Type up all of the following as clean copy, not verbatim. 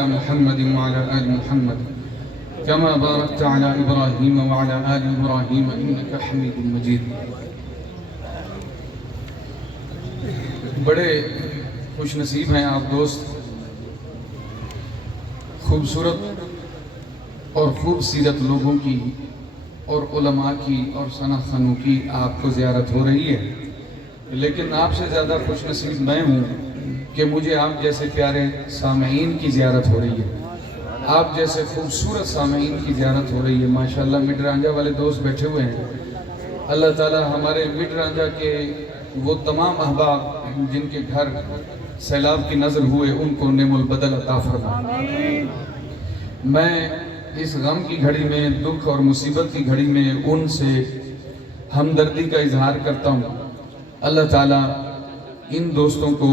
محمد وعلى آل محمد كما باركت على إبراهيم وعلى آل إبراهيم إنك حميد مجيد. بڑے خوش نصیب ہیں آپ دوست، خوبصورت اور خوب سیرت لوگوں کی اور علماء کی اور ثنا خانوں کی آپ کو زیارت ہو رہی ہے، لیکن آپ سے زیادہ خوش نصیب میں ہوں کہ مجھے آپ جیسے پیارے سامعین کی زیارت ہو رہی ہے، آپ جیسے خوبصورت سامعین کی زیارت ہو رہی ہے. ماشاءاللہ مڈ رانجھا والے دوست بیٹھے ہوئے ہیں. اللہ تعالی ہمارے مڈ رانجھا کے وہ تمام احباب جن کے گھر سیلاب کی نظر ہوئے ان کو نعم البدل عطا فرمائے. میں اس غم کی گھڑی میں، دکھ اور مصیبت کی گھڑی میں ان سے ہمدردی کا اظہار کرتا ہوں. اللہ تعالیٰ ان دوستوں کو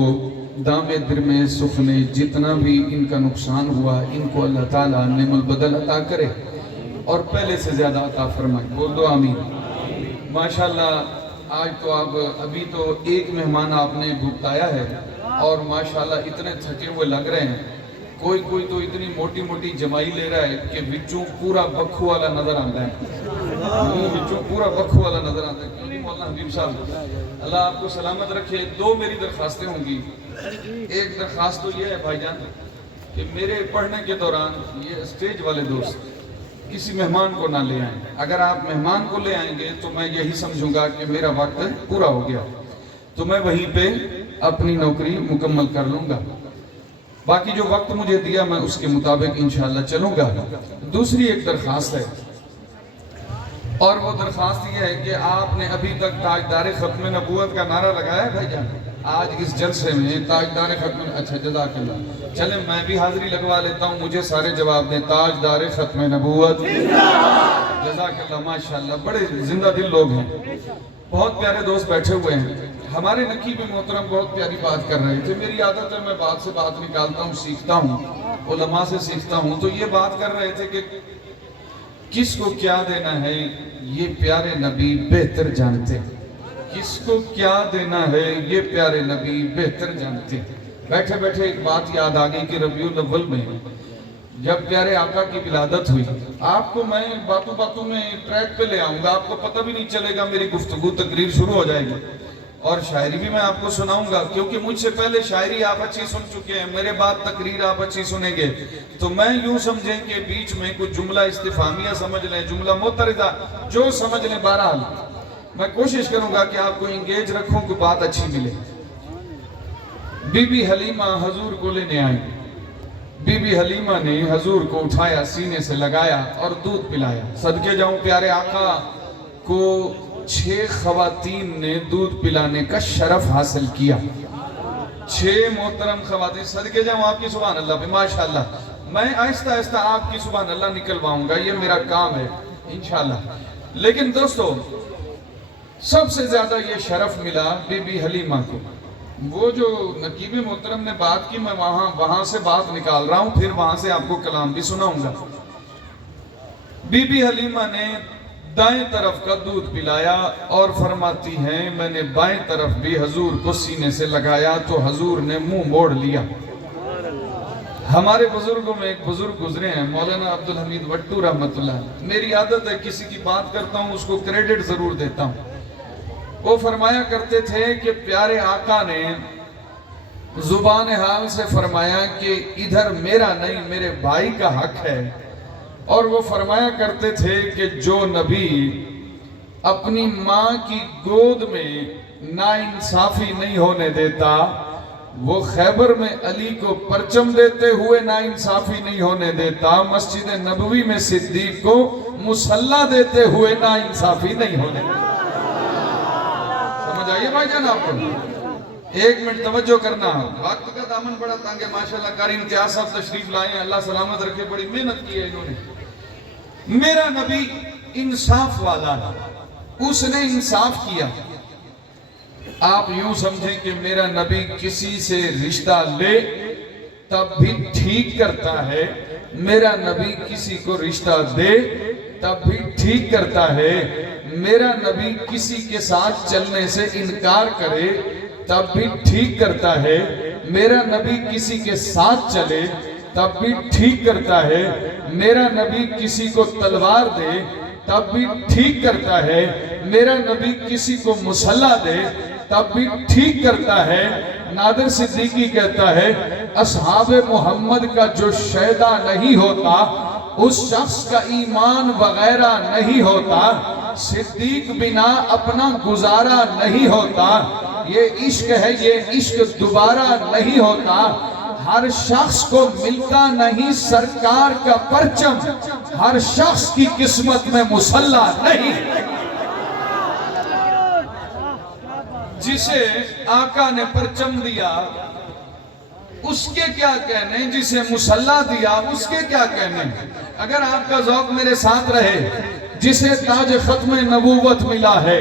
دامِ دل میں سخنے جتنا بھی ان کا نقصان ہوا ان کو اللہ تعالیٰ نعم البدل عطا کرے اور پہلے سے زیادہ عطا فرمائے. بول دو آمین. ماشاءاللہ آج تو آپ ابھی تو ایک مہمان آپ نے بھگتایا ہے اور ماشاءاللہ اتنے تھکے ہوئے لگ رہے ہیں. کوئی تو اتنی موٹی موٹی جمائی لے رہا ہے کہ بچوں پورا بکھو والا نظر آتا ہے، بچوں پورا بکھو والا نظر آتا ہے. کیوں نہیں مولانا حبیب صاحب، اللہ آپ کو سلامت رکھے. دو میری درخواستیں ہوں گی. ایک درخواست تو یہ ہے بھائی جان کہ میرے پڑھنے کے دوران یہ اسٹیج والے دوست کسی مہمان کو نہ لے آئیں. اگر آپ مہمان کو لے آئیں گے تو میں یہی سمجھوں گا کہ میرا وقت پورا ہو گیا، تو میں وہیں پہ اپنی نوکری مکمل کر لوں گا. باقی جو وقت مجھے دیا میں اس کے مطابق انشاءاللہ چلوں گا. دوسری ایک درخواست ہے اور وہ درخواست یہ ہے کہ آپ نے ابھی تک تاجدار ختم نبوت کا نعرہ لگایا ہے بھائی جان. آج اس جلسے میں تاجدار ختم، اچھا جزاک اللہ، چلیں میں بھی حاضری لگوا لیتا ہوں. مجھے سارے جواب دیں. تاجدار ختم نبوت، جزاک اللہ. ماشاءاللہ بڑے زندہ دل لوگ ہیں. بہت پیارے دوست بیٹھے ہوئے ہیں. ہمارے نقیب محترم بہت پیاری بات کر رہے تھے. میری عادت ہے میں بات سے بات نکالتا ہوں، سیکھتا ہوں، علماء سے سیکھتا ہوں. تو یہ بات کر رہے تھے کہ کس کو کیا دینا ہے یہ پیارے نبی بہتر جانتے ہیں. کس کو کیا دینا ہے یہ پیارے نبی بہتر جانتے ہیں. بیٹھے بیٹھے ایک بات یاد آ گئی کہ ربیع الاول میں جب پیارے آقا کی ولادت ہوئی، آپ کو میں باتوں باتوں میں ٹریک پہ لے آؤں گا، آپ کو پتہ بھی نہیں چلے گا. میری گفتگو تقریر شروع ہو جائے گی اور شاعری بھی میں آپ کو سناؤں گا، کیونکہ مجھ سے پہلے شاعری آپ اچھی سن چکے ہیں، میرے بعد تقریر آپ اچھی سنیں گے. تو میں یوں سمجھیں کہ بیچ میں کچھ جملہ استفہامیہ سمجھ لیں، جملہ معترضہ جو سمجھ لیں. بہرحال میں کوشش کروں گا کہ آپ کو انگیج رکھوں کہ بات اچھی ملے. بی بی حلیمہ حضور کو لینے آئی. بی بی حلیمہ نے حضور کو اٹھایا، سینے سے لگایا اور دودھ پلایا. صدقے جاؤں پیارے آقا کو 6 خواتین نے دودھ پلانے کا شرف حاصل کیا. 6 محترم خواتین. صدقے جاؤں آپ کی سبحان اللہ پہ. ماشاءاللہ میں آہستہ آہستہ آپ کی سبحان اللہ نکلواؤں گا، یہ میرا کام ہے انشاءاللہ. لیکن دوستو سب سے زیادہ یہ شرف ملا بی بی حلیمہ کو. وہ جو نقیب محترم نے بات کی میں وہاں سے بات نکال رہا ہوں، پھر وہاں سے آپ کو کلام بھی سناؤں گا. بی بی حلیمہ نے دائیں طرف کا دودھ پلایا اور فرماتی ہیں میں نے بائیں طرف بھی حضور کو سینے سے لگایا تو حضور نے منہ موڑ لیا. ہمارے بزرگوں میں ایک بزرگ گزرے ہیں مولانا عبدالحمید وٹو رحمت اللہ. میری عادت ہے کسی کی بات کرتا ہوں اس کو کریڈٹ ضرور دیتا ہوں. وہ فرمایا کرتے تھے کہ پیارے آقا نے زبان حال سے فرمایا کہ ادھر میرا نہیں میرے بھائی کا حق ہے. اور وہ فرمایا کرتے تھے کہ جو نبی اپنی ماں کی گود میں ناانصافی نہیں ہونے دیتا وہ خیبر میں علی کو پرچم دیتے ہوئے ناانصافی نہیں ہونے دیتا، مسجد نبوی میں صدیق کو مصلی دیتے ہوئے ناانصافی نہیں ہونے دیتا. سمجھ آئیے بھائی جان آپ کو؟ ایک منٹ توجہ کرنا. وقت کا دامن بڑا تنگ ہے. ماشاءاللہ قاری امتیاز صاحب تشریف لائے ہیں، اللہ سلامت رکھے. بڑی محنت کی ہے انہوں نے. میرا نبی انصاف والا اس نے انصاف کیا. آپ یوں سمجھیں کہ میرا نبی کسی سے رشتہ لے تب بھی ٹھیک کرتا ہے، میرا نبی کسی کو رشتہ دے تب بھی ٹھیک کرتا ہے، میرا نبی کسی کے ساتھ چلنے سے انکار کرے تب بھی ٹھیک کرتا ہے، میرا نبی کسی کے ساتھ چلے تب بھی ٹھیک کرتا ہے، میرا نبی کسی کو تلوار دے تب بھی ٹھیک کرتا ہے، میرا نبی کسی کو مسلح دے تب بھی ٹھیک کرتا ہے۔ نادر صدیقی کہتا ہے اصحاب محمد کا جو شیدا نہیں ہوتا اس شخص کا ایمان وغیرہ نہیں ہوتا، صدیق بنا اپنا گزارا نہیں ہوتا، یہ عشق ہے یہ عشق دوبارہ نہیں ہوتا، ہر شخص کو ملتا نہیں سرکار کا پرچم، ہر شخص کی قسمت میں مسلح نہیں۔ جسے آقا نے پرچم دیا اس کے کیا کہنے، جسے مسلح دیا اس کے کیا کہنے۔ اگر آپ کا ذوق میرے ساتھ رہے، جسے تاج ختم نبوت ملا ہے،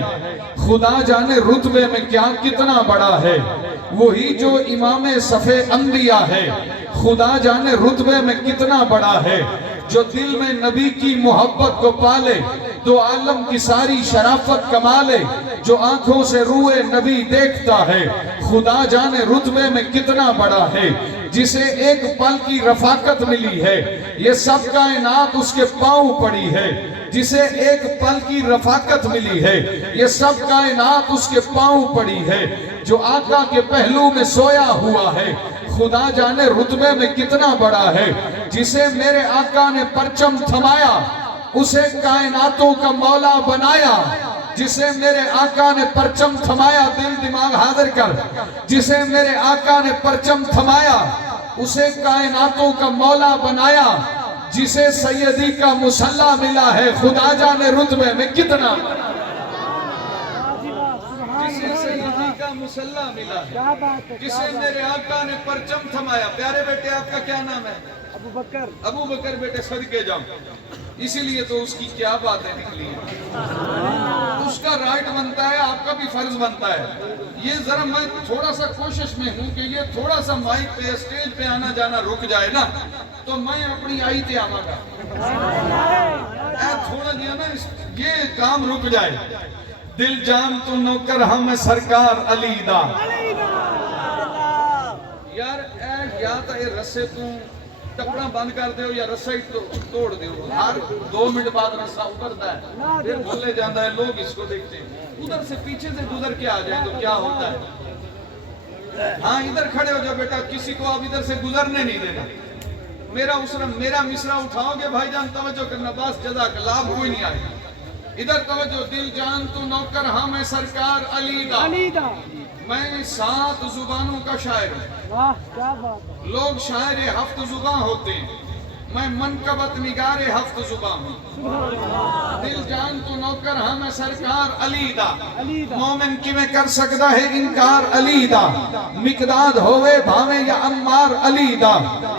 خدا جانے رتبے میں کیا کتنا بڑا ہے، وہی جو امام صف انبیاء ہے، خدا جانے رتبے میں کتنا بڑا ہے، جو دل میں نبی کی محبت کو پالے، دو عالم کی ساری شرافت کمالے، جو آنکھوں سے روئے نبی دیکھتا ہے، خدا جانے رتبے میں کتنا بڑا ہے، جسے ایک پل کی رفاقت ملی ہے، یہ سب کائنات اس کے پاؤں پڑی ہے، جسے ایک پل کی رفاقت ملی ہے، یہ سب کائنات اس کے پاؤں پڑی ہے، جو آقا کے پہلو میں سویا ہوا ہے، خدا جانے رتبے میں کتنا بڑا ہے، جسے میرے آقا نے پرچم تھمایا اسے کائناتوں کا مولا بنایا، جسے میرے آقا نے پرچم تھمایا، دل دماغ حاضر کر، جسے میرے آقا نے پرچم تھمایا اسے کائناتوں کا مولا بنایا، جسے سیدی کا مسلح ملا ہے، خدا جانے رتبے میں کتنا، جسے سیدی کا مسلح ملا ہے، جسے میرے آقا نے پرچم تھمایا۔ پیارے بیٹے آپ کا کیا نام ہے؟ ابو بکر بیٹے صدقے جاؤں، اسی لیے تو اس کی کیا باتیں نکلی ہیں، اس کا رائٹ بنتا ہے، آپ کا بھی فرض بنتا ہے۔ یہ ذرا میں تھوڑا سا کوشش میں ہوں کہ یہ تھوڑا سا مائک پہ اسٹیج پہ آنا جانا رک جائے نا تو میں اپنی آئی تے آواں گا، تھوڑا جیا نا یہ کام رک جائے۔ دل جان تو نوکر ہم سرکار علی دا، یار اے یا تا اے رسے تو ٹپڑا بند کر دے ہو یا رسا ہی توڑ دے ہو، ہر 2 منٹ بعد رسا اترتا ہے، پھر بھولے جاندہ ہے، لوگ اس کو دیکھتے ہیں، ادھر سے پیچھے سے گزر کے آ جائیں تو کیا ہوتا ہے؟ ہاں ادھر کھڑے ہو جاؤ بیٹا، کسی کو آپ ادھر سے گزرنے نہیں دینا۔ میرا مصرع اٹھاؤ گے بھائی جان، توجہ کرنا، بس جزاک اللہ، کوئی نہیں آئے، ادھر توجہ۔ دل جان تو نوکر ہم سرکار علی دا، میں 7 زبانوں کا شاعر ہوں، لوگ شاعر 7 زبان ہوتے ہیں، میں منقبت نگار 7 زبان ہوں۔ دل جان تو نوکر ہم سرکار علی دا، مومن کی میں کر سکتا ہے انکار علی دا، مقداد ہوئے بھاویں یا عمار علی دا،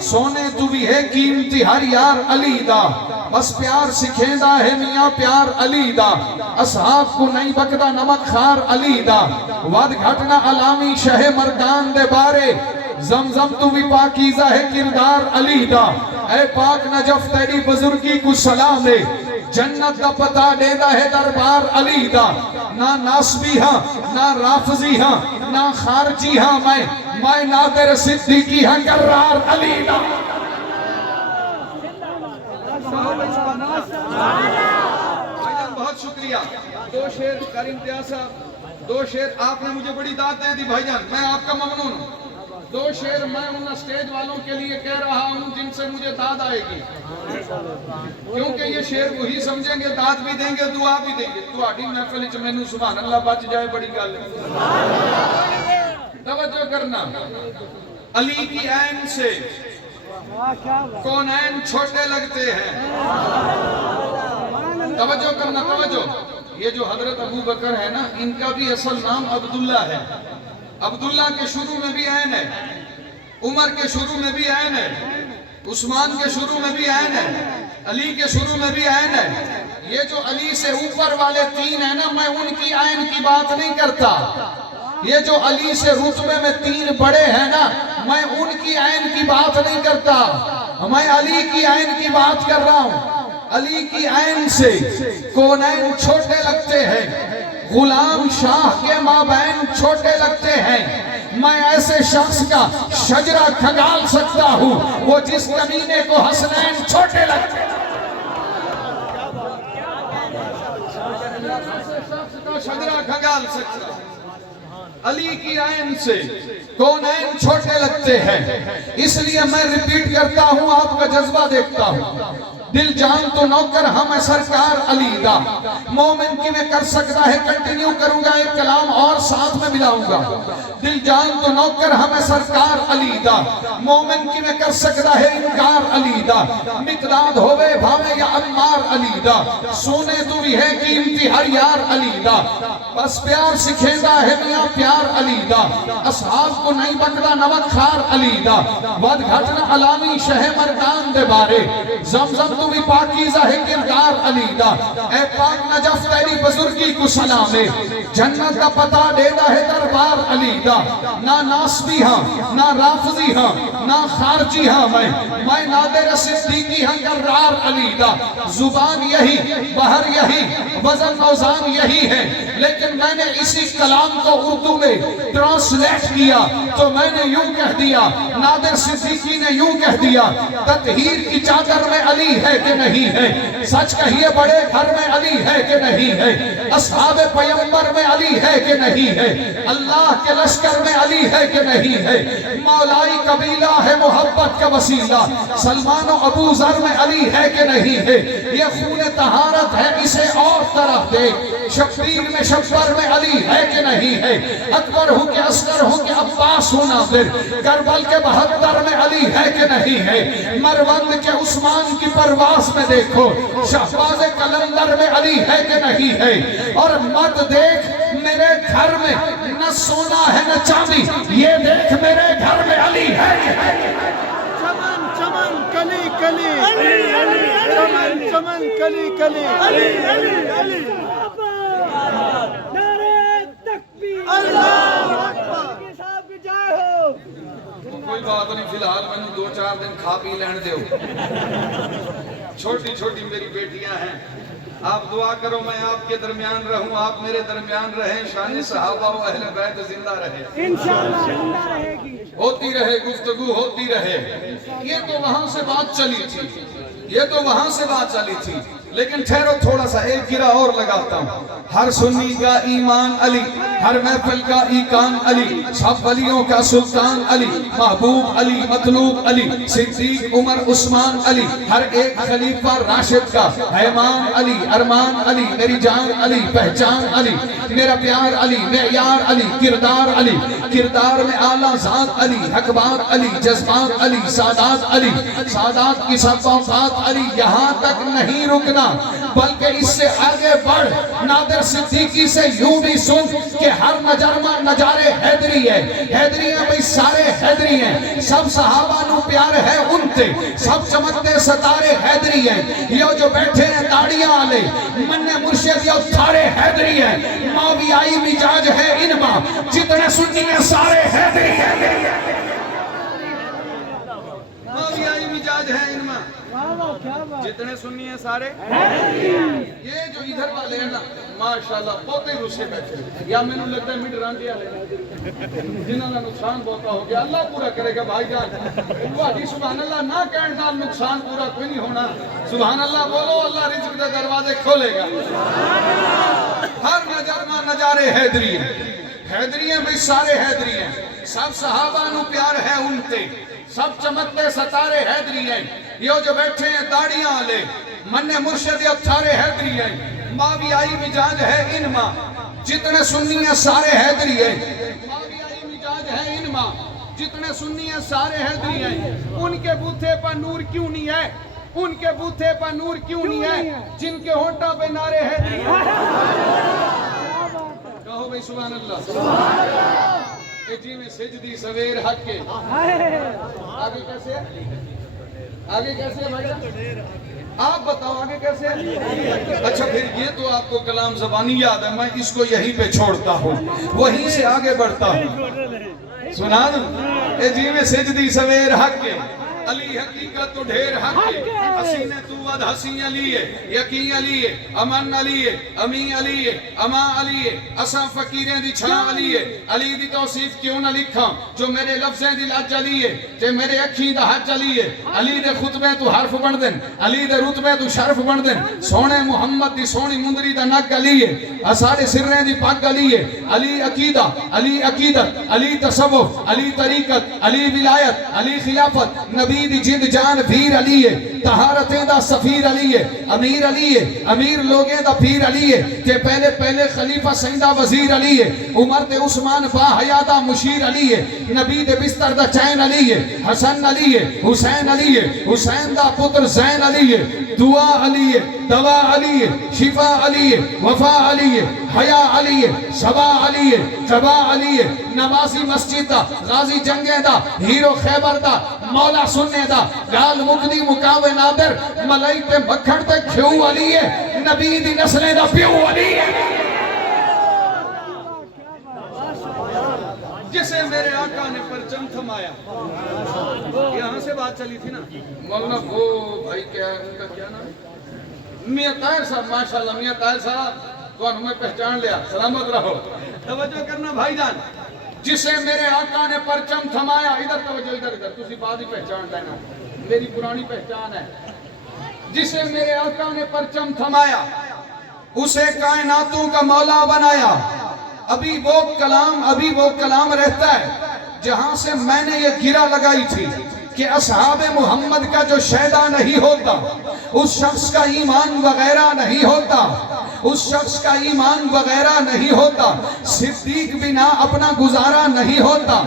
سونے تو بھی ہے قیمتی ہر یار علی دا، بس پیار سکھیندہ ہے میاں پیار علی دا، اصحاب کو نہیں بکدہ نمک خار علی دا، ود گھٹنا علامی شہ مردان دے بارے، زمزم تو بھی پاکیزہ ہے کردار علی دا، اے پاک نجف تیری بزرگی کو سلام دے، جنت دا پتہ دے دا ہے دربار علی دا، نہ ناسبی ہاں نہ رافضی ہاں نہ خارجی ہاں، میں نادر صدیقی ہاں کرار علی دا۔ بھائی جان بہت شکریہ، 2 شعر کریم امتیاز صاحب، 2 شعر آپ نے مجھے بڑی داد دے دی بھائی جان، میں آپ کا ممنون ہوں۔ 2 شعر میں ان اسٹیج والوں کے لیے کہہ رہا ہوں جن سے مجھے داد آئے گی، کیونکہ یہ شعر وہی سمجھیں گے، داد بھی دیں گے، دعا بھی دیں گے۔ تو آٹھی محفل چ مینوں سبحان اللہ بچ جائے بڑی گل ہے۔ توجہ کرنا، علی کی عین سے کونین چھوٹے لگتے ہیں۔ توجہ کرنا، توجہ، یہ جو حضرت ابو بکر ہے نا، ان کا بھی اصل نام عبداللہ ہے، عبداللہ کے شروع میں بھی عین ہے، عمر کے شروع میں بھی عین ہے، عثمان کے شروع میں بھی عین ہے، علی کے شروع میں بھی عین ہے۔ یہ جو علی سے اوپر والے 3 ہیں نا، میں ان کی عین کی بات نہیں کرتا، یہ جو علی سے رتبے میں 3 بڑے ہیں نا، میں ان کی عین کی بات نہیں کرتا، میں علی کی عین کی بات کر رہا ہوں۔ علی کی عین سے کونین چھوٹے لگتے ہیں، غلام شاہ کے مابین چھوٹے لگتے ہیں، میں ایسے شخص کا شجرہ کھنگال سکتا ہوں وہ جس کمینے کو حسنین چھوٹے لگتے ہیں۔ ایسے شخص کا شجرہ کھنگال سکتا ہوں، علی کی عین سے کونین چھوٹے لگتے ہیں۔ اس لیے میں ریپیٹ کرتا ہوں، آپ کا جذبہ دیکھتا ہوں۔ دل جان تو نوکر ہم سرکار علی دا، مومن کی میں کر سکتا ہے، کنٹینیو کروں گا ایک کلام اور ساتھ میں ملاؤں گا۔ دل جان تو نوکر ہم سرکار علی دا، مومن کی میں کر سکتا ہے انکار علی دا، مقداد ہوئے بھاوے یا عمار علی دا، سونے تو بھی ہے قیمتی ہر یار علی دا، بس پیار سکھیندہ ہے میاں پیار علی دا، اصحاب کو نہیں بکڑا نمک خار علی دا، ود گھٹنا علامی شہ مردان دے بارے، زمزم تو بھی پاکیزہ ہے کردار علی دا، اے پاک نجف تیری بزرگی کو سلامے، جنت کا پتہ دیدہ ہے دربار علی دا، نہ ناسبی ہاں نہ رافضی ہاں نہ خارجی ہاں میں نادر صدیقی ہاں کرار علی دا، زبان یہی بہر یہی وزن موزان یہی ہے، لیکن میں نے اسی کلام کو اردو میں ٹرانسلیٹ کیا تو میں نے یوں کہہ دیا، نادر صدیقی نے یوں کہہ دیا، تطہیر کی چادر میں علی ہے کہ نہیں ہے، سچ کہیے بڑے گھر میں علی ہے کہ نہیں ہے، اصحاب پیمبر میں علی ہے کہ نہیں ہے، اللہ کے لشکر میں علی ہے کہ نہیں ہے، مولائی قبیلہ ہے محبت کا وسیلہ، سلمان و ابو ذر میں علی ہے کہ نہیں ہے، یہ خون طہارت ہے اسے اور طرف دے، شبیر میں شبر میں علی ہے کہ نہیں ہے، اکبر ہوں کہ اصغر ہوں کہ عباس ہوں ناظر، کربل کے 72 میں علی ہے کہ نہیں ہے، مروند کے عثمان کی پرواز میں دیکھو، شہباز قلندر میں علی ہے کہ نہیں ہے، اور مت دیکھ میرے گھر میں نہ سونا ہے نہ چاندی، یہ دیکھ میرے گھر میں علی ہے کہ نہیں ہے۔ چمن چمن کلی کلی علی علی چمن چمن کلی کلی علی علی علی نعرہ تکبیر اللہ اکبر صاحب کی جائے ہو۔ کوئی بات نہیں، فی الحال میں نے 2-4 دن کھا پی لین دیو، چھوٹی چھوٹی میری بیٹیاں ہیں، آپ دعا کرو میں آپ کے درمیان رہوں، آپ میرے درمیان رہیں، شان صحابہ و اہل بیت زندہ رہے، انشاءاللہ زندہ رہے گی، ہوتی رہے گفتگو ہوتی رہے۔ یہ تو وہاں سے بات چلی تھی، یہ تو وہاں سے بات چلی تھی، لیکن ٹھہرو تھوڑا سا ایک گرہ اور لگاتا ہوں۔ ہر سنی کا ایمان علی، ہر محفل کا ایقان علی، سب ولیوں کا سلطان علی، محبوب علی، مطلوب علی، صدیق عمر عثمان علی، ہر ایک خلیفہ راشد کا ایمان علی، ارمان علی، میری جان علی، پہچان علی، میرا پیار علی، معیار علی، کردار علی، کردار میں اعلیٰ ذات علی، حکمات علی، جذبات علی، سادات علی، سادات کی سب اوقات علی، یہاں تک نہیں رکنا بلکہ اس سے آگے بڑھ، نادر صدیقی سے یوں بھی سن کہ ہر نجرمہ نجارے حیدری ہے، حیدری ہیں بھئی سارے حیدری ہیں، سب صحابہ نو پیار ہے ان تے، سب چمکتے ستارے حیدری ہیں، یہ جو بیٹھے ہیں داڑیاں آلے من مرشد یہ سارے حیدری ہیں، ماویائی مجاج ہے ان ماں جتنے سنی ہیں سارے حیدری ہیں، ماویائی مجاج ہے ان ماں جتنے سنی ہیں سارے، یہ جو ادھر والے ہیں نا ماشاءاللہ بہتے ہی رسے بیٹھے یا میں نے لگتا ہے مڈ رانڈیا لے جنہاں کا نقصان بہتا ہو گیا، اللہ پورا کرے گا بھائی جان، وہی سبحان اللہ نہ کہنا نقصان پورا کوئی نہیں ہونا، سبحان اللہ بولو اللہ رزق دے دروازے کھولے گا۔ ہر نجرمہ نجارے حیدری ہیں، حیدری ہیں بھئی سارے حیدری ہیں، سب صحابہ نو پیار ہے ان تے، سب چمکتے ستارے حیدری ہیں، یہ جو بیٹھے ہیں داڑیاں آلے من مرشد یہ سارے حیدری ہیں، ماویائی مجاج ہے ان ماں جتنے سنی ہیں سارے حیدری ہیں، ماویائی مجاج ہے ان ماں جتنے سنی ہیں سارے حیدری ہیں، ان کے بوتھے پر نور کیوں نہیں ہے، ان کے بوتھے پر نور کیوں نہیں ہے جن کے ہونٹا پہ نعرے حیدری ہیں، کہو بھئی سبحان اللہ، کہ جی میں سجدی سویر حق کے آگے کیسے ہے، آگے کیسے ہے بھائی جان آپ بتاؤ آگے کیسے ہے۔ اچھا پھر یہ تو آپ کو کلام زبانی یاد ہے، میں اس کو یہیں پہ چھوڑتا ہوں وہیں سے آگے بڑھتا ہوں، سنا دوں، اے جی میں سجدی سویر حق کے علی حقیقت تو ڈھیر حق ہے، حسین تو ود حسین علی ہے، یقین علی ہے، امن علی ہے، امی علی ہے، اما علی ہے، اساں فقیریں دی چھاں علی ہے۔ علی دی توصیف کیوں نہ لکھاں جو میرے لفظیں دی لج علی ہے، جو میرے اکھیں دا حج علی ہے۔ علی دے خطبے تو حرف بن دن، علی دے رتبے تو شرف بن دن، سونے محمد دی سونی مندری دا نگ علی ہے، اسارے سریں دی پاک علی ہے۔ علی عقیدہ، علی عقیدت، علی تصوف، علی طریقت، علی ولایت، علی خلافت، نبی دی جند جان پیر علی ہے، طہارتیں دا سفیر علی ہے، امیر علی ہے، امیر لوگیں دا پیر علی ہے، کہ پہلے پہلے خلیفہ سیدہ وزیر علی ہے، عمر تے عثمان با حیا دا مشیر علی ہے، نبی دے بستر دا چین علی ہے، حسن علی ہے، حسین علی ہے، حسین دا پتر زین علی ہے، دعا علی ہے، دوا علی ہے، شفا علی ہے، وفا علی ہے، حیا علی ہے، شبا علی ہے، جبا علی ہے، نمازی مسجد دا، غازی جنگیں دا، ہیرو خیبر دا، مولا سننے دا، گال مقدی مقاوے نادر، ملائی تے مکھڑ تے کھیو علی ہے، نبی دی نسلیں دا پیو علی ہے۔ جسے میرے آقا نے پرچم تھمایا، یہاں سے بات چلی تھی نا مولانا وہ بھائی کیا ہے ان کا کیا نام، میاں طاہر صاحب، ماشاءاللہ میاں طاہر صاحب تو انہوں میں پہچان لیا، سلامت رہو، توجہ کرنا بھائی جان۔ جسے میرے آقا نے پرچم تھمایا، ادھر توجہ، ادھر ادھر تسی بعد ہی پہچان لینا، میری پرانی پہچان ہے۔ جسے میرے آقا نے پرچم تھمایا، اسے کائناتوں کا مولا بنایا، ابھی وہ کلام رہتا ہے جہاں سے میں نے یہ گرہ لگائی تھی کہ اصحاب محمد کا جو شیدا نہیں ہوتا، اس شخص کا ایمان وغیرہ نہیں ہوتا، اس شخص کا ایمان وغیرہ نہیں ہوتا، صدیق بنا اپنا گزارا نہیں ہوتا،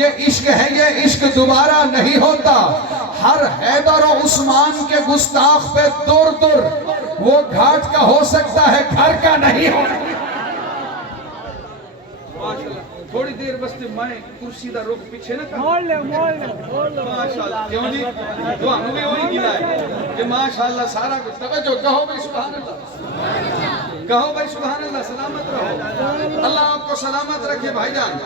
یہ عشق ہے، یہ عشق دوبارہ نہیں ہوتا۔ ہر حیدر و عثمان کے گستاخ پہ دور دور، وہ گھاٹ کا ہو سکتا ہے، گھر کا نہیں ہوتا۔ تھوڑی دیر بس میں کرسی دا رخ پیچھے نہ کروں، موڑ لے ماشاءاللہ، کیوں جی تو ہم بھی وہی گلا ہے کہ ماشاءاللہ سارا کچھ، توجہ کہو بھائی سبحان اللہ، کہو بھائی سبحان اللہ، سلامت رہو، اللہ آپ کو سلامت رکھے بھائی جان۔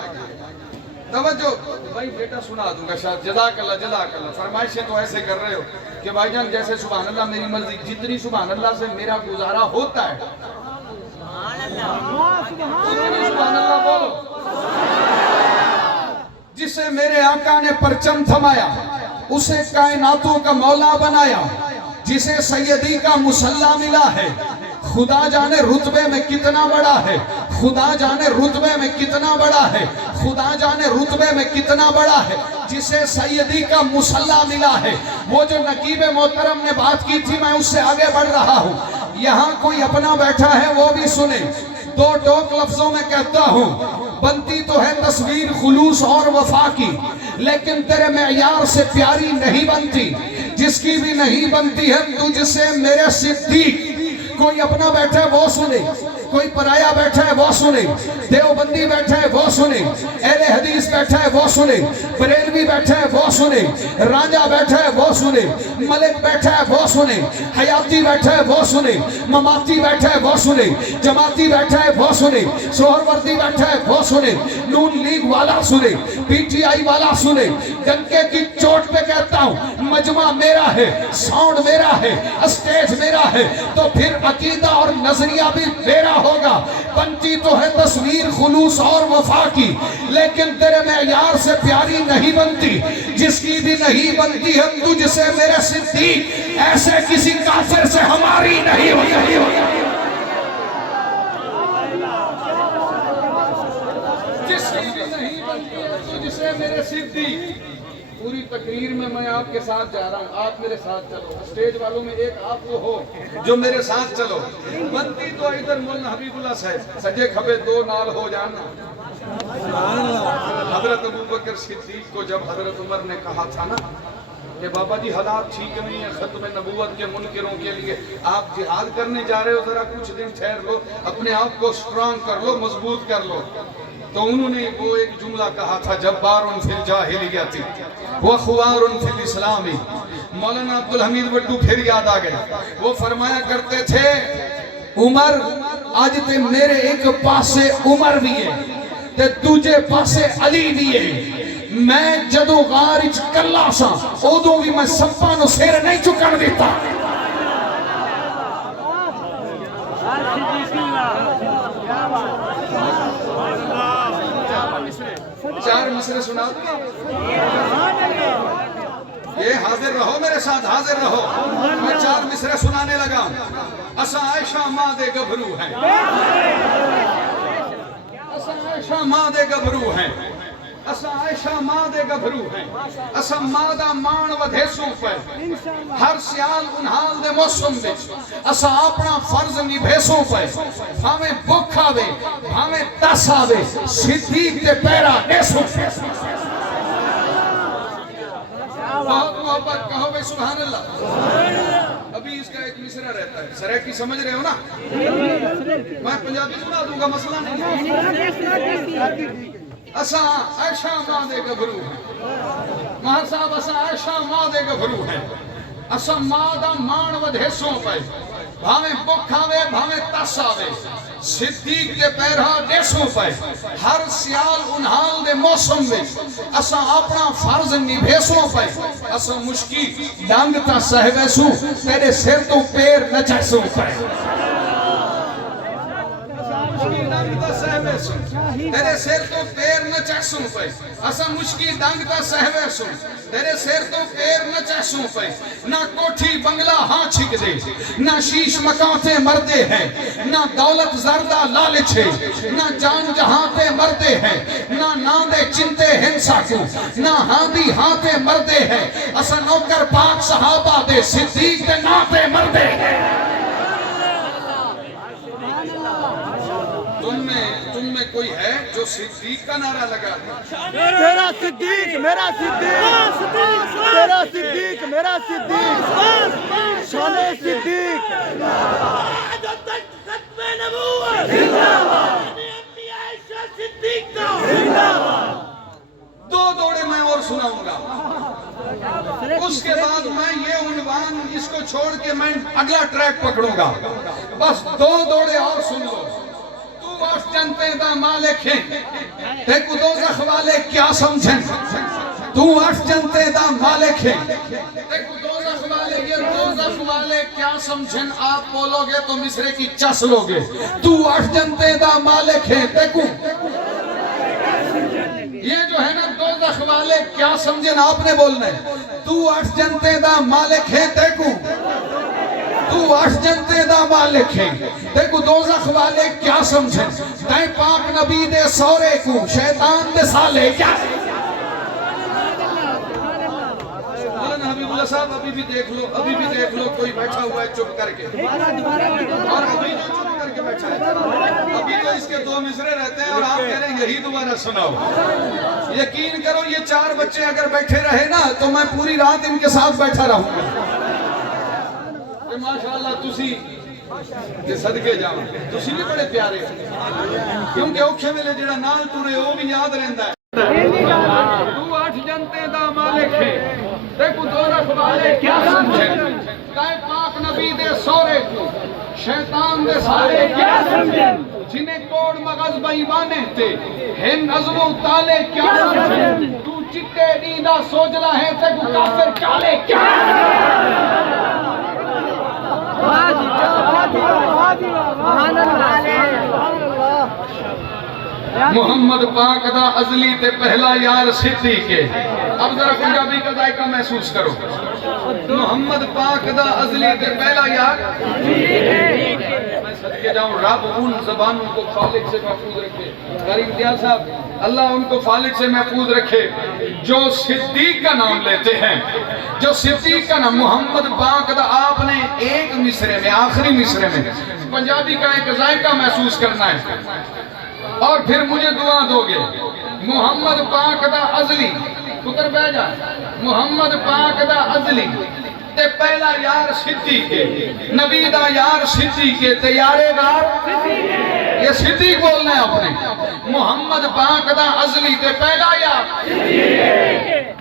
توجہ بھائی بیٹا سنا دوں گا شاید، جزاک اللہ، فرمائشیں تو ایسے کر رہے ہو کہ بھائی جان جیسے سبحان اللہ میری مرضی، جتنی سبحان اللہ سے میرا گزارا ہوتا ہے، سبحان اللہ بولو۔ جسے میرے آقا نے پرچم تھمایا، اسے کائناتوں کا مولا بنایا، جسے سیدی کا مسلح ملا ہے، خدا جانے رتبے میں کتنا بڑا ہے، خدا جانے رتبے میں کتنا بڑا ہے، خدا جانے رتبے میں کتنا بڑا ہے، جسے سیدی کا مسلح ملا ہے۔ وہ جو نقیب محترم نے بات کی تھی، میں اس سے آگے بڑھ رہا ہوں، یہاں کوئی اپنا بیٹھا ہے وہ بھی سنے، دو ٹوک لفظوں میں کہتا ہوں، بنتی تو ہے تصویر خلوص اور وفا کی، لیکن تیرے معیار سے پیاری نہیں بنتی، جس کی بھی نہیں بنتی ہے تجھ سے میرے صدیق۔ کوئی اپنا بیٹھا ہے وہ سنے، کوئی پرایا بیٹھا ہے وہ سنے، دیوبندی بیٹھا ہے وہ سنے، اہل حدیث بیٹھا ہے وہ سنے، بریلوی بیٹھا ہے وہ سنے، رانجہ بیٹھا ہے وہ سنے، ملک بیٹھا ہے وہ سنے، حیاتی بیٹھا ہے وہ سنے، مماتی بیٹھا ہے وہ سنے، جماعتی بیٹھا ہے وہ سنے، سہروردی بیٹھا ہے وہ سنے، نون لیگ والا سنے، پی ٹی آئی والا سنے۔ ڈنکے کی چوٹ پہ کہتا ہوں، مجمع میرا ہے، ساؤنڈ میرا ہے، اسٹیج میرا ہے، تو پھر عقیدہ اور نظریہ بھی میرا ہوگا۔ بنتی تو ہے تصویر خلوص اور وفا کی، لیکن تیرے معیار سے پیاری نہیں بنتی، جس کی بھی نہیں بنتی ہے تجھ سے میرے صدیق، ایسے کسی کافر سے ہماری نہیں ہوتی۔ جس کی بھی نہیں بنتی ہے تجھ سے میرے صدیق۔ پوری تقریر میں آپ کے ساتھ جا رہا ہوں، آپ میرے ساتھ چلو، اسٹیج والوں میں ایک آپ وہ ہو جو میرے ساتھ چلو۔ بنتی تو ادھر مولانا حبیب اللہ صاحب سجے کھبے دو نال ہو جانا۔ حضرت ابوبکر صدیق کو جب حضرت عمر نے کہا تھا نا کہ بابا جی حالات ٹھیک نہیں ہے، ختم نبوت کے منکروں کے لیے آپ جہاد کرنے جا رہے ہو، ذرا کچھ دن ٹھہر لو، اپنے آپ کو سٹرانگ کر لو، مضبوط کر لو، تو انہوں نے وہ ایک جملہ کہا تھا، جبار فی الجاہلیت وخوار فی الاسلام۔ مولانا عبدالحمید وڈو پھر یاد آ گئے، وہ فرمایا کرتے تھے، عمر آج تے میرے ایک پاسے عمر بھی ہے تے دوجے پاسے علی بھی ہے، میں جدو غارج کلا سا ادو بھی میں سپاں نو سر نہیں چکن دیتا. چار مصرے سنا دوں یہ حاضر رہو میرے ساتھ حاضر رہو. میں چار مصرے سنانے لگا. اساں عائشہ ماں دے گبھرو ہیں, اساں عائشہ ماں دے گبھرو ہیں, اساں عائشہ ماں دے گبھرو ہیں, اساں ماں دا مان ودھیسوں پر ہر سیال انہال دے موسم وچ اساں اپنا فرض نبھیسوں پر بھاویں بھوک آوے بھاویں تس آوے صدیق دے پیرا دیسوں پر. بہت محبت کہو بھئی سبحان اللہ. ابھی اس کا ایک مصرع رہتا ہے, سریکی سمجھ رہے ہو نا؟ میں پنجابی سنا دوں گا, مسئلہ نہیں. اساں عائشہ ماں دے گبھرو ہیں, ماں صاحب اساں عائشہ ماں دے گبھرو ہیں, اساں ماں دا مان ودھیسوں پہ بھاویں بھوک آوے بھاویں تس آوے صدیق دے پیرا دیسوں پہ ہر سیال انہال دے موسم میں اساں اپنا فرض نبھیسوں پہ اساں مشکی ڈنگ تا سہویسوں تیرے سر تو پیر نچیسوں پہ. تیرے سر تو پیر نہ چیسوں پہ اسا مشکی ڈنگ تا سہویسوں تیرے سر تو پیر نہ چیسوں پہ. نہ کوٹھی بنگلہ ہاں چھک دے, نہ شیش مکاتے مردے ہیں, نہ دولت زردہ لالچ ہے, نہ جان جہاں تے مردے ہیں, نہ ناندے چنتے ہنسا کو, نہ ہاندی ہاں تے مردے ہیں. اسا نوکر پاک صحابہ دے صدیق دے ناتے مردے ہیں. تم میں کوئی ہے جو صدیق کا نعرہ لگا دے؟ تیرا صدیق میرا صدیق, تیرا صدیق میرا صدیق, شان صدیق. دو دوڑے میں اور سناؤں گا, اس کے بعد میں یہ عنوان اس کو چھوڑ کے میں اگلا ٹریک پکڑوں گا. بس دو دوڑے اور سن لو. تو آٹھ جنتے دا مالک ہیں, دیکھو دوزخ والے کیا سمجھیں. تو آٹھ جنتے دا مالک ہیں, دیکھو دوزخ والے, یہ دوزخ والے کیا سمجھیں. آپ بولو گے تو مصرے کی چس لو گے. تو آٹھ جنتے دا مالک ہیں, دیکھو یہ جو ہے نا دوزخ والے کیا سمجھیں, آپ نے بولنا ہے. تو آٹھ جنتے دا مالک ہے, دیکھو تو آٹھ جنتے دا مالک ہے, دیکھو دوزخ والے کیا سمجھیں. تے پاک نبی دے سورے کو شیطان دے سالے کیا سمجھیں. مولانا حبیب اللہ صاحب ابھی بھی دیکھ لو, ابھی بھی دیکھ لو, کوئی بیٹھا ہوا ہے چپ کر کے, اور ابھی جو چپ کر کے بیٹھا ہے, ابھی تو اس کے دو مصرے رہتے ہیں اور آپ کہہ رہے ہیں یہی دوبارہ سناؤ. یقین کرو یہ چار بچے اگر بیٹھے رہے نا تو میں پوری رات ان کے ساتھ بیٹھا رہوں گا. ماشاءاللہ تسی تے صدقے جاؤں, تسی بھی بڑے پیارے ہو, کیونکہ اوکھے ویلے جڑا نال ٹرے وہ بھی یاد رہندا ہے. تو آٹھ جنتے دا مالک ہے, دیکھو دوزخ والے کیا سمجھیں. تے پاک نبی دے سورے کو شیطان دے سارے کیا سمجھیں. جنہیں کوڑ مغز بائیوانے تے ہن نظم و تالے کیا سمجھیں. تو چٹے نیندہ سوجلا ہے تے کو کافر کالے کیا سمجھیں. محمد پاک دا ازلی تے پہلا یار صدیق ہے. اب ذرا پنجابی کا ذائقہ محسوس کرو. محمد پاک دا ازلی تے پہلا یار میں صدقے جاؤں, رب ان زبانوں کو خالق سے محفوظ رکھے. قاری امتیاز صاحب اللہ ان کو خالق سے محفوظ رکھے جو صدیق کا نام لیتے ہیں, جو صدیق کا نام. محمد پاک دا آپ نے ایک مصرے میں, آخری مصرے میں پنجابی کا ایک ذائقہ محسوس کرنا ہے اور پھر مجھے دعا دو گے. محمد پاک دا ازلی, فکر بہ جا, محمد پاک دا ازلی تے پہلا یار صدیق ہے, نبی دا یار صدیق ہے, تے یارے غار یہ صدیق بولنا ہے اپنے. محمد پاک دا ازلی تے پہلا یار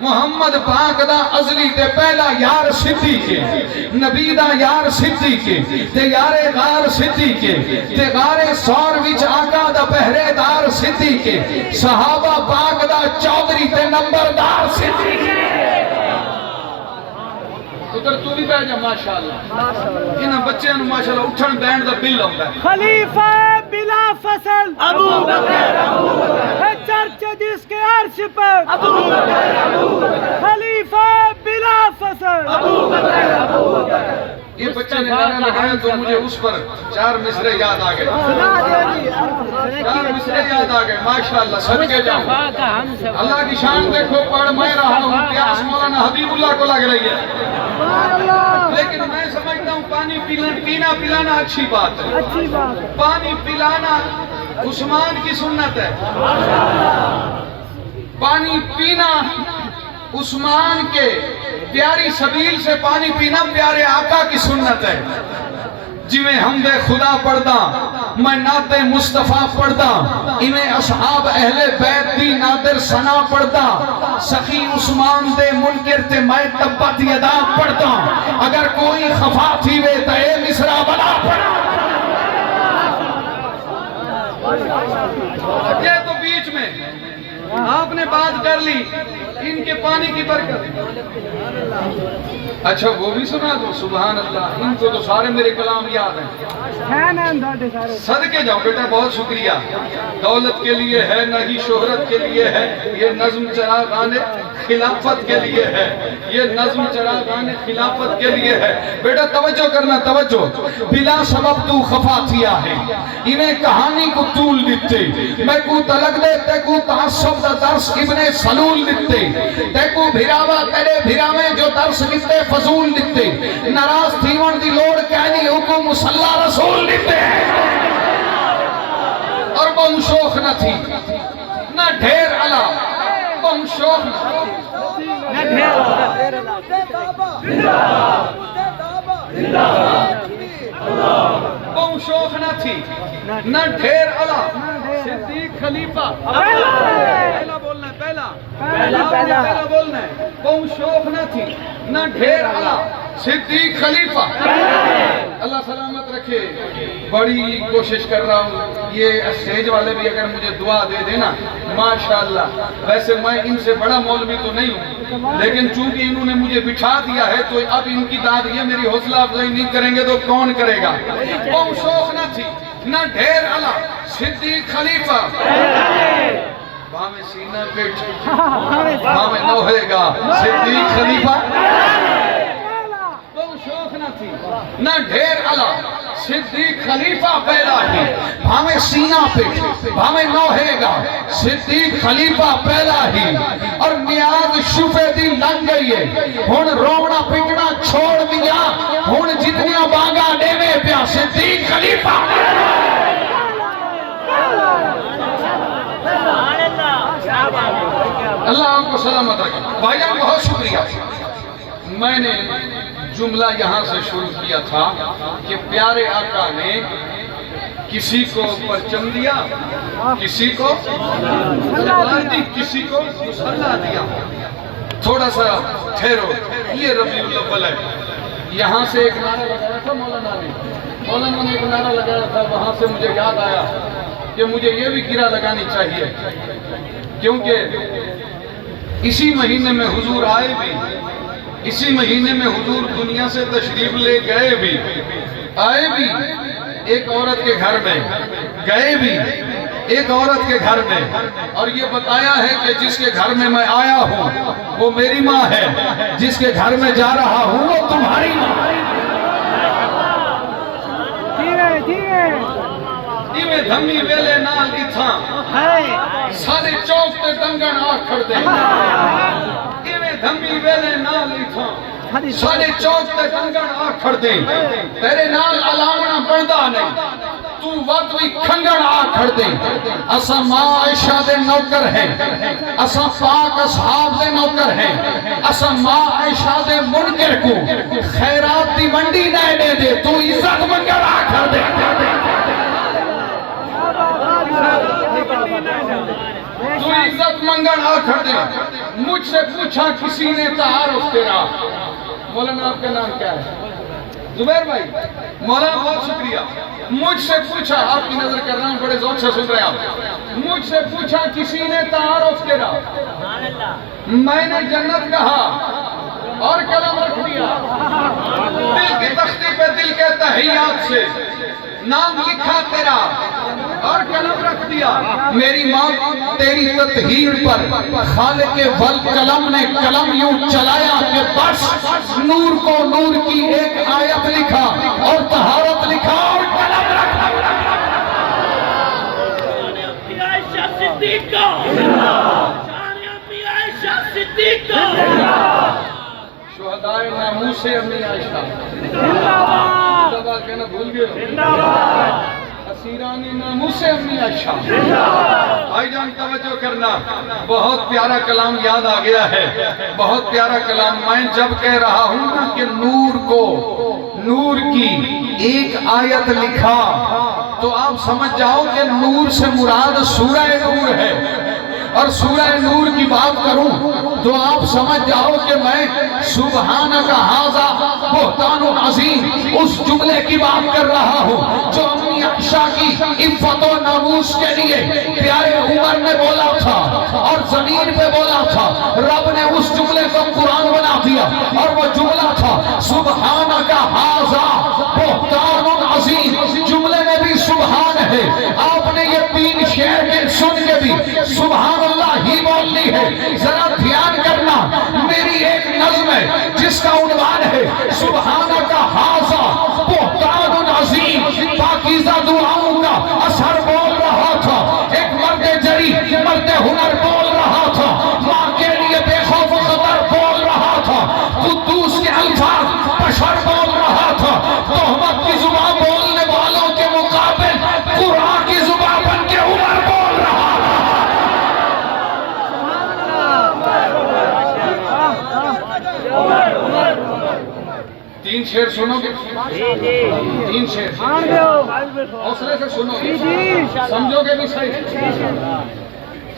محمد پاک دا ازلی تے پہلا یار صدیقے نبی دا یار صدیقے تے یار غار صدیقے تے غار سور وچ آقا دا پہرے دار صدیقے صحابہ پاک دا چودھری تے نمبردار صدیقے ادھر تو بھی بیٹھ جا ماشاءاللہ انہاں بچیاں نو ماشاءاللہ اٹھن بینڈ دا بل آوندا ہے خلیفہ بلا فصل ابو بکر ہے چرچ جس کے عرش پر ابو بکر خلیفہ بلا فصل ابو بکر یہ بچے نے نعرہ لگایا تو مجھے اس پر 4 مصرے یاد آ گئے 4 مصرے یاد آ گئے ماشاءاللہ صدقے جاؤں اللہ کی شان دیکھو پڑھ میں رہا ہوں پیاس مولانا حبیب اللہ کو لگ رہی ہے لیکن میں سمجھتا ہوں پانی پینا پلانا اچھی بات ہے پانی پلانا عثمان کی سنت ہے پانی پینا عثمان کے پیاری سبیل سے پانی پینا پیارے آقا کی سنت ہے جویں حمد خدا پڑھدا میں نعت مصطفیٰ پڑھدا ایویں اصحاب اہل بیت دی نادر ثنا پڑھدا سخی عثمان دے منکر تے میں تبت یدا پڑھدا اگر کوئی خفا تھی وے تے مصرا بلا پڑھا یہ تو بیچ میں آپ نے بات کر لی ان کے پانی کی برکت اچھا وہ بھی سنا دو سبحان اللہ ان کو تو سارے میرے کلام یاد ہیں صدقے جاؤ بیٹا بہت شکریہ دولت کے لیے ہے نہ ہی شہرت کے لیے ہے یہ نظم چراغان خلافت کے لیے ہے یہ نظم چراغان خلافت کے لیے ہے بیٹا توجہ کرنا توجہ بلا سبب تو خفا تھیا ہے انہیں کہانی کو طول دیتے میں کو تلق دے تے کو تعصب دا درس ابن سلول دیتے تے کو بھراوا تیرے بھرا میں جو درس دیتے فضول دیتے ناراض تھیون دی لوڑ کہنی حکم مسلح رسول دیتے اور بہن شوخ نہ تھی نہ ڈھیر علا بہن شوخ نہ بہن شوخ نہ تھی نہ ڈھیر علا صدیق خلیفہ پہلا بولنا ہے پہلا بولنا ہے بہن شوخ نہ تھی نہ ڈھیر علا صدیق خلیفہ اللہ سلامت رکھے بڑی کوشش کر رہا ہوں یہ اسٹیج والے بھی اگر مجھے دعا دے دینا ماشاءاللہ ویسے میں ان سے بڑا مولوی تو نہیں ہوں لیکن چونکہ انہوں نے مجھے بٹھا دیا ہے تو اب ان کی داد یہ میری حوصلہ افزائی نہیں کریں گے تو کون کرے گا بہن شوخ نہ تھی نہ ڈھیر علا صدیق خلیفہ بھامے سینہ پیٹ بھامے نوہے گا صدیق خلیفہ بہن شوخ نہ تھی نہ ڈھیر علا صدیق خلیفہ پہلا ہی بھامے سینہ پیٹ بھامے نوہے گا صدیق خلیفہ پہلا ہی اور نیاز شفے دی لنگ گئی ہے ہون رونا پکنا چھوڑ دیا ہون جتنیاں بانگا ڈیوے پیا صدیق خلیفہ اللہ آپ کو سلامت رکھے بھائی جان بہت شکریہ میں نے جملہ یہاں سے شروع کیا تھا کہ پیارے آقا نے کسی کو پرچم دیا کسی کو کسی کو مسلح دیا تھوڑا سا ٹھہرو یہ ربیع الاول ہے یہاں سے ایک نعرہ لگایا تھا مولانا نے ایک نعرہ لگایا تھا وہاں سے مجھے یاد آیا کہ مجھے یہ بھی گرہ لگانی چاہیے کیونکہ اسی مہینے میں حضور آئے بھی اسی مہینے میں حضور دنیا سے تشریف لے گئے بھی آئے بھی ایک عورت کے گھر میں گئے بھی ایک عورت کے گھر میں اور یہ بتایا ہے کہ جس کے گھر میں میں آیا ہوں وہ میری ماں ہے جس کے گھر میں جا رہا ہوں وہ تمہاری ماں میں دھمی ویلے نال اتھاں سارے چوک تے ڈنگن آکھ کھڑ دے ایویں دھمی ویلے نال اتھاں سارے چوک تے ڈنگن آکھ کھڑ دے تیرے نال علامنا بندہ نہیں تو وقت بھی کھنگن آکھ کھڑ دے اسا ماں عائشہ دے نوکر ہیں اسا پاک اصحاب دے نوکر ہیں اسا ماں عائشہ دے منکر کو خیرات دی منڈی نہ دے دے تو عزت منگر آکھ کھڑ دے تو تو عزت منگن آکھر دے مجھ سے پوچھا کسی نے تعارف تیرا. مولانا آپ کا نام کیا ہے؟ زبیر بھائی. مولانا بہت شکریہ. مجھ سے پوچھا, آپ کی نظر کر رہا ہوں, بڑے ذوق سے سن رہے ہیں آپ. مجھ سے پوچھا کسی نے تعارف تیرا, میں نے جنت کہا اور قلم رکھ دیا. دل کی تختی پہ دل کے تحیات سے نام لکھا تیرا اور قلم رکھ دیا. میری ماں تیری تطہیر پر خالق ول قلم نے قلم یوں چلایا کہ بس نور کو نور کی ایک آیت لکھا اور طہارت لکھا اور قلم رکھا. شہدائے ناموس امی عائشہ کہنا بھول گئے. اسیران ناموس امی عائشہ. بھائی جان توجہ کرنا, بہت پیارا کلام یاد آ گیا ہے, بہت پیارا کلام. میں جب کہہ رہا ہوں نا کہ نور کو نور کی ایک آیت لکھا تو آپ سمجھ جاؤ کہ نور سے مراد سورہ نور ہے. اور سورہ نور کی بات کروں تو آپ سمجھ جاؤ کہ میں سبحانک ھذا بہتان عظیم اس جملے کی بات کر رہا ہوں جو امی عائشہ کی عفت و ناموس کے لیے پیارے عمر نے بولا تھا اور زمین پہ بولا تھا. رب نے اس جملے کو قرآن بنا دیا اور وہ جملہ تھا سبحانک ھذا بہتان عظیم. جملے میں بھی سبحان ہے. آپ نے یہ 3 شعر سن کے بھی سبحان اللہ ہی بولنی ہے. ذرا دھیان کرنا, میری ایک نظم ہے جس کا عنوان ہے سبحانک ھذا بہتان عظیم. پاکیزہ دعاؤں کا اثر بول رہا تھا. ایک مرد جری مرد ہنر بول رہا تھا, ماں کے لیے بے خوف و خطر بول رہا تھا, قدوس کے الفاظ بشر بول رہا تھا. تہمت کی زبان بولنے والوں کے مقابل قرآن کی زبان بن کے عمر بول رہا تھا. 3 شعر سنو گے؟ 3 شعر حوصلے سے سنو گے, سمجھو گے بھی صحیح.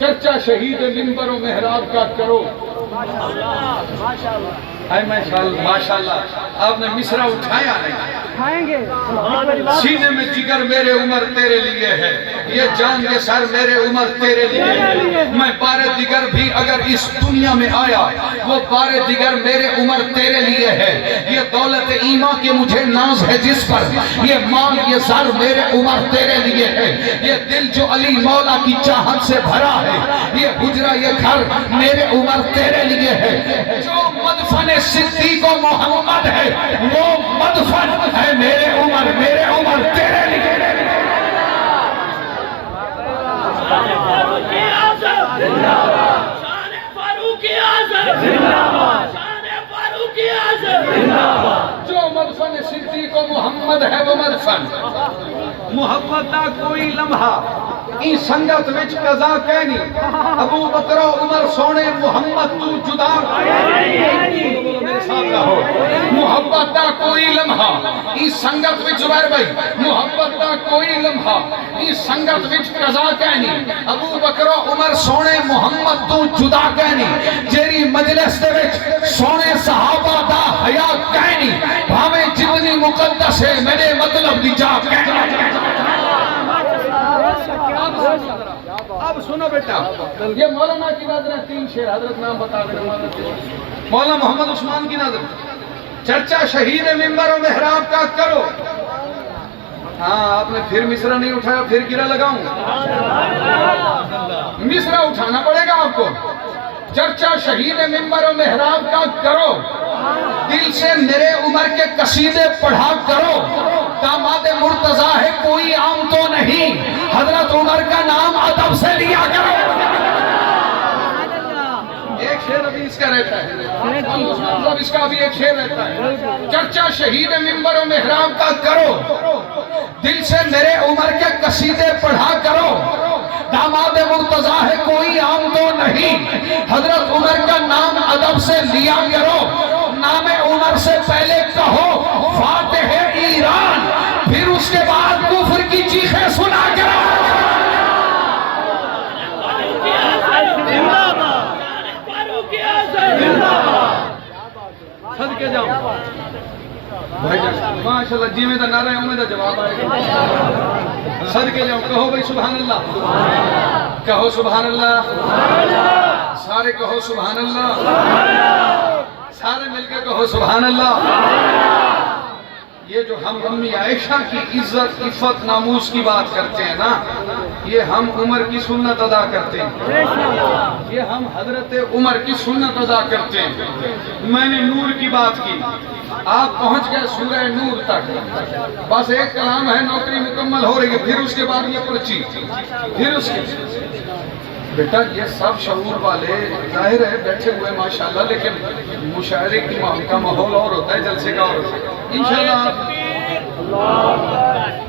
چرچا شہید منبر و محراب کا کرو. ماشاءاللہ آپ نے مصرع اٹھایا نہیں. سینے میں جگر میرے عمر تیرے لیے ہے, یہ جان یہ سر میرے عمر تیرے لیے ہے. میں بار دیگر بھی اگر اس دنیا میں آیا وہ بار دیگر میرے عمر تیرے لیے ہے. یہ دولت ایمان کے مجھے ناز ہے جس پر, یہ مال یہ سر میرے عمر تیرے لیے ہے. یہ دل جو علی مولا کی چاہت سے بھرا ہے, یہ حجرہ یہ گھر میرے عمر تیرے لیے ہے. جو مدفن صدیق و محمد ہے وہ مدفن ہے میرے عمر تیرے لیے. شان فاروق اعظم, شان فاروق اعظم. جو مدفن صدیق و محمد ہے وہ مدفن. محبت نہ کوئی لمحہ ای سنگت وچ قضا کہنی, ابو بکر و عمر سونے محمد تو جدا. محبت نہ کوئی لمحہ ای سنگت وچ, زبیر بھائی, محبت نہ کوئی لمحہ ای سنگت وچ قضا کہنی, ابو بکر و عمر سونے محمد تو جدا کہنی. جیری مجلس دے وچ سونے صحابہ دا حیا کہنی, بھاویں جتنی مقدس ہے میرے مطلب دی جا کہنی. اب سنو بیٹا, یہ مولانا کی نظر ہے. 3 شعر حضرت نام بتا دینا. مولانا محمد عثمان کی نظر, چرچا شہید منبر و محراب کا کرو. ہاں آپ نے پھر مصرع نہیں اٹھایا, پھر گرا لگاؤں. مصرع اٹھانا پڑے گا آپ کو. چرچا شہید منبر و محراب کا کرو, دل سے میرے عمر کے قصیدے پڑھا کرو. داماد مرتضیٰ ہے کوئی عام تو نہیں, حضرت عمر کا نام ادب سے لیا کرو. ایک شعر ابھی اس کا رہتا ہے, اس کا بھی ایک شعر رہتا ہے. چرچا شہید منبر و محراب کا کرو, دل سے میرے عمر کے قصیدے پڑھا کرو. داماد مرتضیٰ ہے کوئی عام تو نہیں, حضرت عمر کا نام ادب سے لیا کرو. نام عمر سے پہلے کہو فاتح ایران, پھر اس کے بعد کفر کی چیخیں سنا کرو. بھائی جان ماشاءاللہ جی میں دا نعرہ ہے امید دا جواب آئے گا صدقے جاؤں کہو بھائی سبحان اللہ کہو سبحان اللہ سارے کہو سبحان اللہ سارے مل کے کہو سبحان اللہ یہ جو ہم امی عائشہ کی عزت عفت ناموس کی بات کرتے ہیں نا یہ ہم عمر کی سنت ادا کرتے ہیں یہ ہم حضرت عمر کی سنت ادا کرتے ہیں میں نے نور کی بات کی آپ پہنچ گئے سورہ نور تک بس ایک کلام ہے نوکری مکمل ہو رہی ہے پھر اس کے بعد یہ پرچی پھر اس کے بیٹا یہ سب شعور والے ظاہر ہے بیٹھے ہوئے ماشاءاللہ لیکن مشاعرے کا ماحول اور ہوتا ہے جلسے کا اور ہوتا ہے انشاءاللہ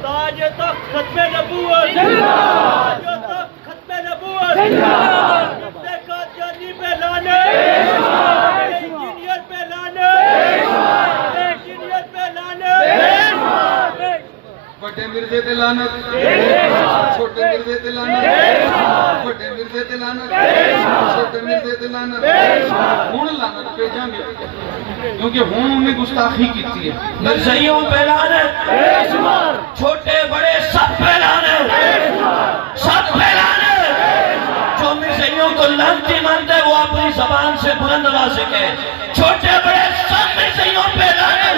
تاج تخت ختم نبوت تاج تخت ختم نبوت اپنے قادیانی پہ لانے انجینئر پہ لانے انجینئر پہ لانے بڑے مرزے تے لعنت چھوٹے مرزے تے لعنت بڑے مرزے تے لعنت چھوٹے مرزے تے لعنت ہن لعنت پہ جان کیونکہ ہن انہوں نے گستاخی کیتی ہے مرزائیوں پہ لعنت چھوٹے بڑے سب پہ لعنت سب پہ لعنت جو مرزائیوں کو لعنتی مانتا ہے وہ اپنی زبان سے بلند آواز سے کہے چھوٹے بڑے سب مرزائیوں پہ لعنت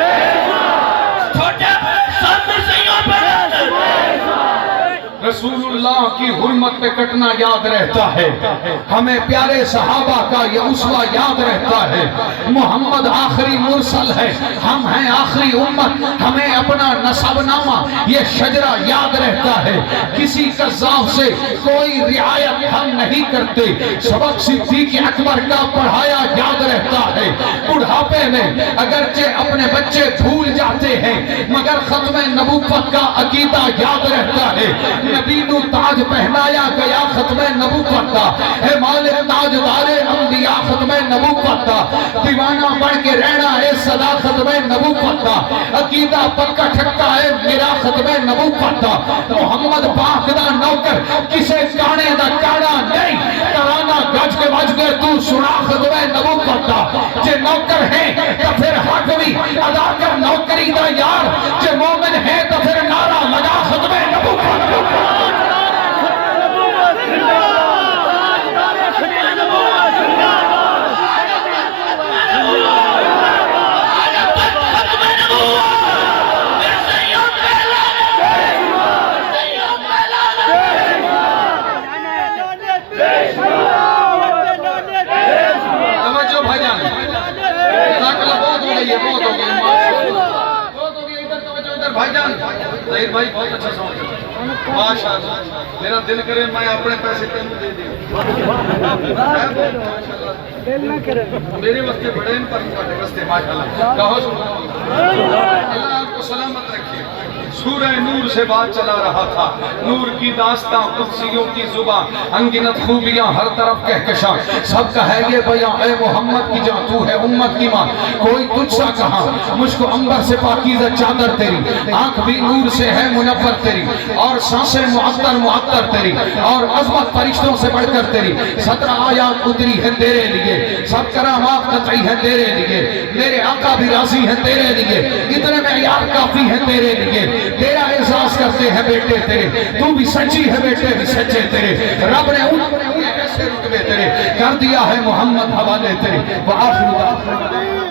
چھوٹے بڑے سب مرزائیوں پہ لعنت رسول اللہ کی حرمت پہ کٹنا یاد رہتا ہے ہمیں پیارے صحابہ کا یہ اسوہ یاد رہتا ہے محمد آخری مرسل ہے ہم ہیں آخری امت ہمیں اپنا نسب نامہ یہ شجرہ یاد رہتا ہے کسی قذاب سے کوئی رعایت ہم نہیں کرتے سبق صدیق اکبر کا پڑھایا یاد رہتا ہے بڑھاپے میں اگرچہ اپنے بچے بھول جاتے ہیں مگر ختم نبوت کا عقیدہ یاد رہتا ہے نبی نو تاج پہنایا گیا ختم نبوت کا اے مالک تاجدار انبیاء ختم نبوت کا دیوانہ بن کے رہنا ہے صدا ختم نبوت کا عقیدہ پکا ٹھکا ہے میرا ختم نبوت کا محمد پاک دا نوکر کسے کانے دا کانا نہیں ترانہ گج کے بج کے تو سنا ختم نبوت کا جے نوکر ہے تو پھر حق بھی ادا کر نوکری دا یار جے مومن ہے تو پھر نعرہ لگا ختم نبوت بھائی جان ظہیر بھائی بہت اچھا سمجھ ماشاءاللہ میرا دل کرے میں اپنے پیسے تینوں دے دیا میرے وقت بڑے ان پر واسطے ماشاءاللہ کہو سبحان اللہ اللہ آپ کو سلامت رکھے سورہ نور سے بات چلا رہا تھا نور کی داستاں قدسیوں کی زبان انگنت خوبیاں ہر طرف کہکشاں سب کا ہے یہ بیان اے محمد کی جان تو ہے امت کی ماں کوئی تجھ سا کہاں مجھ کو عنبر سے پاکیزہ چادر تیری آنکھ بھی نور سے ہے منور تیری اور سانسیں معطر تیری اور عظمت فرشتوں سے بڑھ کر تیری 17 آیات اتری ہے تیرے لیے سب کرامات قطعی ہے تیرے لیے میرے آقا بھی راضی ہے تیرے لیے اتنے معیار کافی ہے تیرے لیے تیرا احساس کرتے ہیں بیٹے تیرے تو بھی سچی ہے بیٹے بھی سچے تیرے رب نے ایسے رتبے تیرے کر دیا ہے محمد حوالے تیرے وآخر